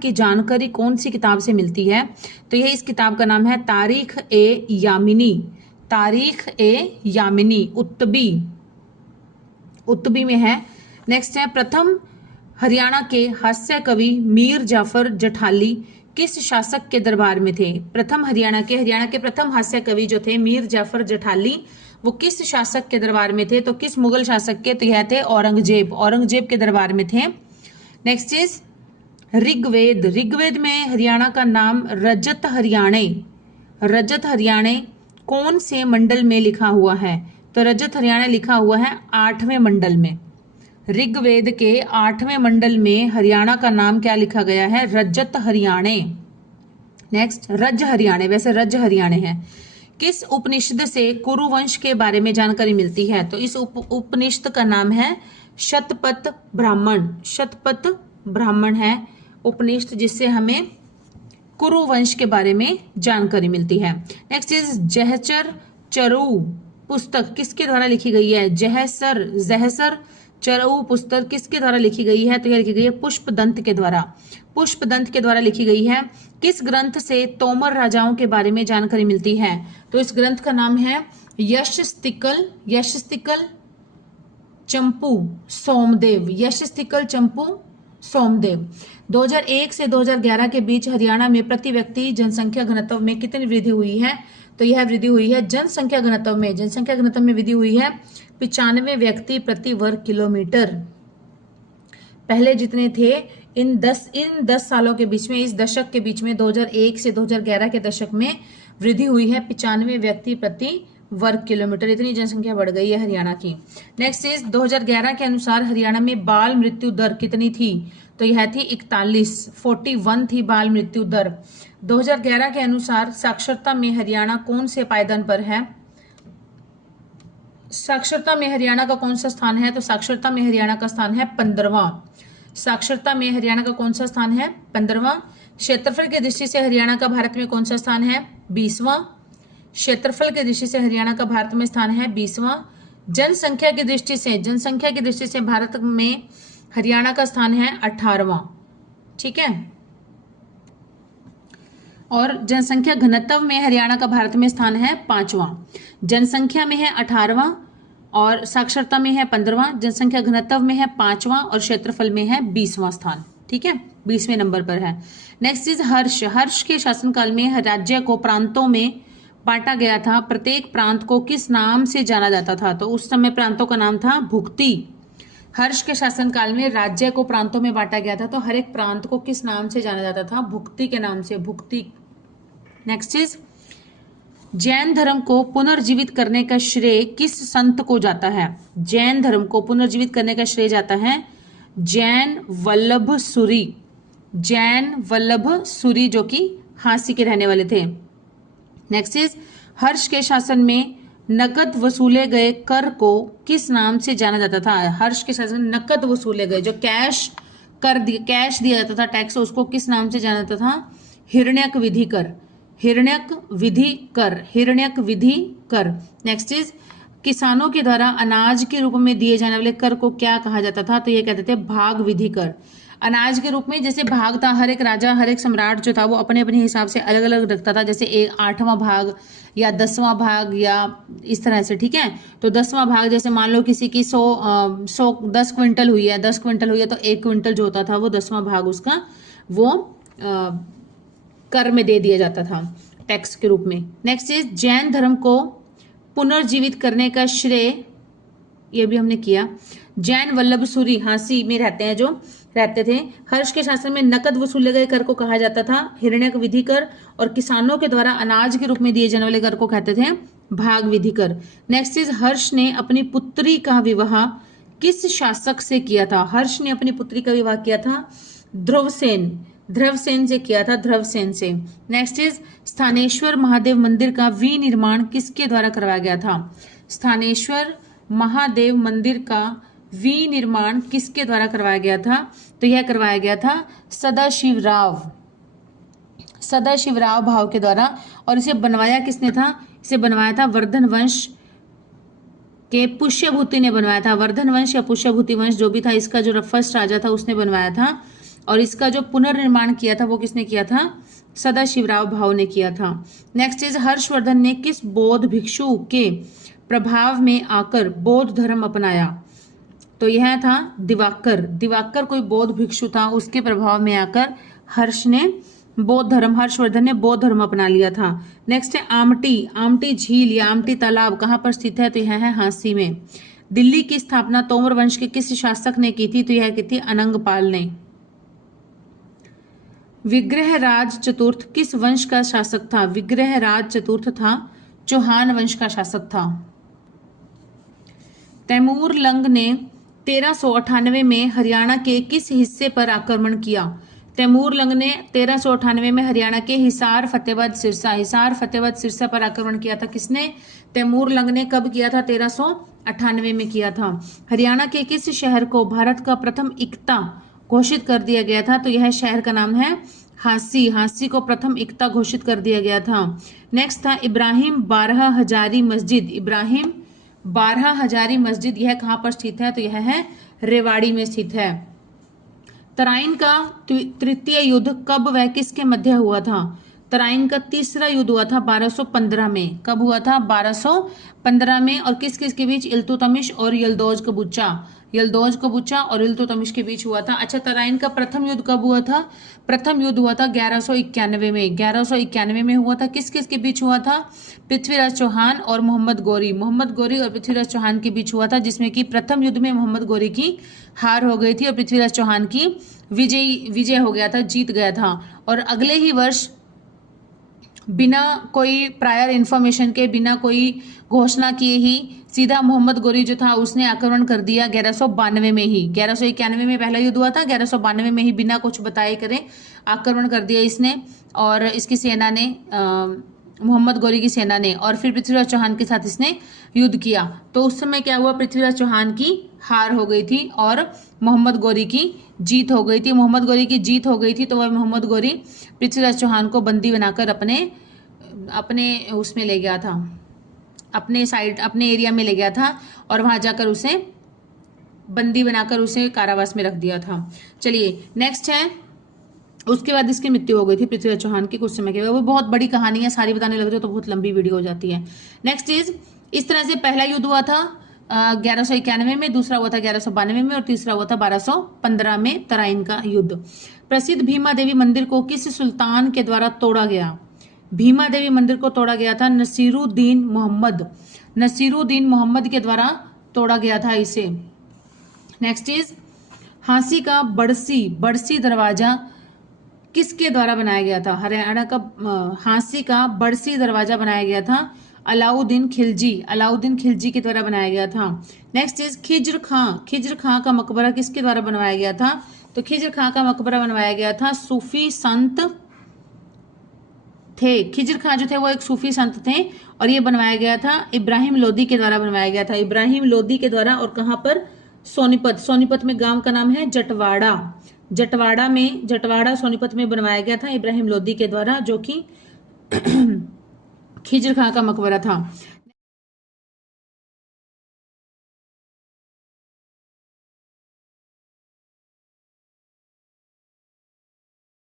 की जानकारी कौन सी किताब से मिलती है? तो यह इस किताब का नाम है तारीख ए यामिनी। तारीख ए यामिनी उत्तबी, उत्तबी में है। नेक्स्ट है प्रथम हरियाणा के हास्य कवि मीर जाफर जठाली किस शासक के दरबार में थे? प्रथम हरियाणा के प्रथम हास्य कवि जो थे मीर जाफर जठाली, वो किस शासक के दरबार में थे? तो किस मुगल शासक के? तो यह थे औरंगजेब, औरंगजेब के दरबार में थे। Next is Rigveda. ऋग्वेद में हरियाणा का नाम रजत हरियाणे, रजत हरियाणे कौन से मंडल में लिखा हुआ है? तो रजत हरियाणा लिखा हुआ है 8वें मंडल में। ऋग्वेद के 8वें मंडल में हरियाणा का नाम क्या लिखा गया है? रजत हरियाणे। नेक्स्ट रज हरियाणे, वैसे रज हरियाणे है। किस उपनिषद से कुरुवंश के बारे में जानकारी मिलती है? तो इस उपनिषद का नाम है शतपथ ब्राह्मण। शतपथ ब्राह्मण है उपनिषद जिससे हमें कुरुवंश के बारे में जानकारी मिलती है। नेक्स्ट इज जहचर चरु पुस्तक किसके द्वारा लिखी गई है? जहसर चरु पुस्तक किसके द्वारा लिखी गई है? तो यह लिखी गई है पुष्पदंत के द्वारा, पुष्पदंत के द्वारा लिखी गई है। किस ग्रंथ से तोमर राजाओं के बारे में जानकारी मिलती है? तो इस ग्रंथ का नाम है यशस्तिकल, यशस्तिकल चंपू सोमदेव, यशस्तिकल चंपू सोमदेव। 2001 से 2011 के बीच हरियाणा में प्रति व्यक्ति जनसंख्या घनत्व में कितनी वृद्धि हुई है? तो यह वृद्धि हुई है जनसंख्या घनत्व में वृद्धि हुई है 95 व्यक्ति प्रति वर्ग किलोमीटर। पहले जितने थे इन 10 सालों के बीच में, इस दशक के बीच में 2001 से 2011 के दशक में वृद्धि हुई है 95 व्यक्ति प्रति वर्ग किलोमीटर। इतनी जनसंख्या बढ़ गई है हरियाणा की। नेक्स्ट इज 2011 के अनुसार हरियाणा में बाल मृत्यु दर कितनी थी? तो यह थी 41 थी बाल मृत्यु दर। 2011 के अनुसार साक्षरता में हरियाणा कौन से पायदान पर है? साक्षरता में हरियाणा का कौन सा स्थान है? तो साक्षरता में हरियाणा का स्थान है 15वां। साक्षरता में हरियाणा का कौन सा स्थान है? 15वां। क्षेत्रफल की दृष्टि से हरियाणा का भारत में कौन सा स्थान है? 20वां। क्षेत्रफल की दृष्टि से हरियाणा का भारत में स्थान है 20वां। जनसंख्या की दृष्टि से भारत में हरियाणा का स्थान है 18वां। ठीक है। और जनसंख्या घनत्व में हरियाणा का भारत में स्थान है 5वां। जनसंख्या में है 18वां और साक्षरता में है 15वां, जनसंख्या घनत्व में है 5वां और क्षेत्रफल में है 20वां स्थान। ठीक है, 20वें नंबर पर है। नेक्स्ट इज हर्ष। हर्ष के शासनकाल में राज्य को प्रांतों में बांटा गया था। प्रत्येक प्रांत को किस नाम से जाना जाता था? तो उस समय प्रांतों का नाम था भुक्ति। हर्ष के शासनकाल में राज्य को प्रांतों में बांटा गया था, तो हर एक प्रांत को किस नाम से जाना जाता था? भुक्ति के नाम से, भुक्ति। नेक्स्ट इज जैन धर्म को पुनर्जीवित करने का श्रेय किस संत को जाता है? जैन धर्म को पुनर्जीवित करने का श्रेय जाता है जैन वल्लभ सूरी। जैन वल्लभ सूरी जो कि हांसी के रहने वाले थे। नेक्स्ट इज हर्ष के शासन में नकद वसूले गए कर को किस नाम से जाना जाता था? हर्ष के शासन में नकद वसूले गए, जो कैश दिया जाता था टैक्स, उसको किस नाम से जाना जाता था? हिरण्यक विधि कर, हिरण्यक विधि कर, हिरण्यक विधि कर। नेक्स्ट इज किसानों के द्वारा अनाज के रूप में दिए जाने वाले कर को क्या कहा जाता था? तो ये कहते थे भाग विधि कर। अनाज के रूप में जैसे भाग था, हर एक राजा, हर एक सम्राट जो था वो अपने अपने हिसाब से अलग अलग रखता था, जैसे 8वां भाग या 10वां भाग या इस तरह से। ठीक है, तो 10वां भाग जैसे मान लो किसी की 10 क्विंटल हुई है, 10 क्विंटल हुई है तो 1 क्विंटल जो होता था वो 10वां भाग उसका वो कर में दे दिया जाता था टैक्स के रूप में। नेक्स्ट इज जैन धर्म को पुनर्जीवित करने का श्रेय, ये भी हमने किया, जैन वल्लभ सूरी हांसी में रहते थे। हर्ष के शासन में नकद वसूले गए कर को कहा जाता था हिरण्यक विधि कर, और किसानों के द्वारा अनाज के रूप में दिए जाने वाले कर को कहते थे भाग विधि कर। नेक्स्ट इज हर्ष ने अपनी पुत्री का विवाह किस शासक से किया था? हर्ष ने अपनी पुत्री का विवाह किया था ध्रुवसेन से किया था, ध्रुवसेन से। नेक्स्ट इज स्थानेश्वर महादेव मंदिर का विनिर्माण किसके द्वारा करवाया गया था? स्थानेश्वर महादेव मंदिर का विनिर्माण किसके द्वारा करवाया गया था? तो यह करवाया गया था सदाशिवराव भाव के द्वारा। और इसे बनवाया किसने था? इसे बनवाया था वर्धन वंश के पुष्यभूति ने बनवाया था। वर्धन वंश या पुष्यभूति वंश जो भी था, इसका जो फर्स्ट राजा था उसने बनवाया था। और इसका जो पुनर्निर्माण किया था वो किसने किया था? सदाशिवराव भाऊ ने किया था। नेक्स्ट इज हर्षवर्धन ने किस बौद्ध भिक्षु के प्रभाव में आकर बौद्ध धर्म अपनाया? तो यह था दिवाकर। दिवाकर कोई बौद्ध भिक्षु था, उसके प्रभाव में आकर हर्षवर्धन ने बौद्ध धर्म अपना लिया था। नेक्स्ट है आमटी। आमटी झील या आमटी तालाब कहाँ पर स्थित है? तो यह है हांसी में। दिल्ली की स्थापना तोमर वंश के किस शासक ने की थी? तो यह की थी अनंगपाल ने। विग्रहराज चतुर्थ किस वंश का शासक था? विग्रहराज चतुर्थ था चौहान वंश का शासक था। तैमूर लंग ने 1398 में हरियाणा के किस हिस्से पर आक्रमण किया? तैमूर लंग ने 1398 में हरियाणा के हिसार फतेहबद सिरसा पर आक्रमण किया था। किसने? तैमूर लंग ने कब किया था? 1398 में किया था। हरियाणा के किस शहर को भारत का प्रथम इक्ता घोषित कर दिया गया था? तो यह शहर का नाम है हांसी। हांसी को प्रथम इक्ता घोषित कर दिया गया था। नेक्स्ट था इब्राहिम बारह हजारी मस्जिद। इब्राहिम बारह हजारी मस्जिद यह कहाँ पर स्थित है? तो यह है रेवाड़ी में स्थित है। तराइन का तृतीय युद्ध कब व किसके मध्य हुआ था? तराइन का तीसरा युद्ध हुआ था 1215 में। कब हुआ था? 1215 में। और किस किस के बीच? इल्तुतमिश और यल्दौज कबूचा और इल्तुतमिश के बीच हुआ था। अच्छा, तराइन का प्रथम युद्ध कब हुआ था? प्रथम युद्ध हुआ था 1191 में। 1191 में हुआ था। किस किस के बीच हुआ था? पृथ्वीराज चौहान और मोहम्मद गोरी और पृथ्वीराज चौहान के बीच हुआ था, जिसमें कि प्रथम युद्ध में मोहम्मद गोरी की हार हो गई थी और पृथ्वीराज चौहान की विजय हो गया था, जीत गया था। और अगले ही वर्ष बिना कोई प्रायर इन्फॉर्मेशन के, बिना कोई घोषणा किए ही सीधा मोहम्मद गोरी जो था उसने आक्रमण कर दिया 1192 में ही। 1191 में पहला युद्ध हुआ था, 1192 में ही बिना कुछ बताए करे आक्रमण कर दिया इसने, और इसकी सेना ने मोहम्मद गोरी की सेना ने, और फिर पृथ्वीराज चौहान के साथ इसने युद्ध किया। तो उस समय क्या हुआ? पृथ्वीराज चौहान की हार हो गई थी और मोहम्मद गोरी की जीत हो गई थी। मोहम्मद गोरी की जीत हो गई थी तो वह मोहम्मद गोरी पृथ्वीराज चौहान को बंदी बनाकर अपने उसमें ले गया था, अपने एरिया में ले गया था और वहां जाकर उसे बंदी बनाकर उसे कारावास में रख दिया था। चलिए नेक्स्ट है, उसके बाद इसकी मृत्यु हो गई थी पृथ्वीराज चौहान की कुछ समय के बाद। वो बहुत बड़ी कहानी है, सारी बताने लग जाओ तो बहुत लंबी वीडियो हो जाती है। नेक्स्ट इज, इस तरह से पहला युद्ध हुआ था 1191 में, दूसरा हुआ था 1192 में और तीसरा हुआ था 1215 में तराइन का युद्ध। प्रसिद्ध भीमा देवी मंदिर को किस सुल्तान के द्वारा तोड़ा गया? भीमा देवी मंदिर को तोड़ा गया था नसीरुद्दीन मोहम्मद के द्वारा तोड़ा गया था इसे। नेक्स्ट इज, हांसी का बड़सी दरवाजा किसके द्वारा बनाया गया था? हरियाणा का हांसी का बड़सी दरवाजा बनाया गया था अलाउद्दीन खिलजी के द्वारा बनाया गया था। नेक्स्ट इज खिज्र खां का मकबरा किसके द्वारा बनवाया गया था? तो खिज्र खां का मकबरा बनवाया गया था सूफी संत थे। खिज्र खां जो थे वो एक सूफी संत थे और ये बनवाया गया था इब्राहिम लोदी के द्वारा बनवाया गया था, इब्राहिम लोदी के द्वारा। और कहां पर? सोनीपत में गांव का नाम है जटवाड़ा सोनीपत में बनवाया गया था इब्राहिम लोदी के द्वारा, जो कि खिज्र खां का मकबरा था।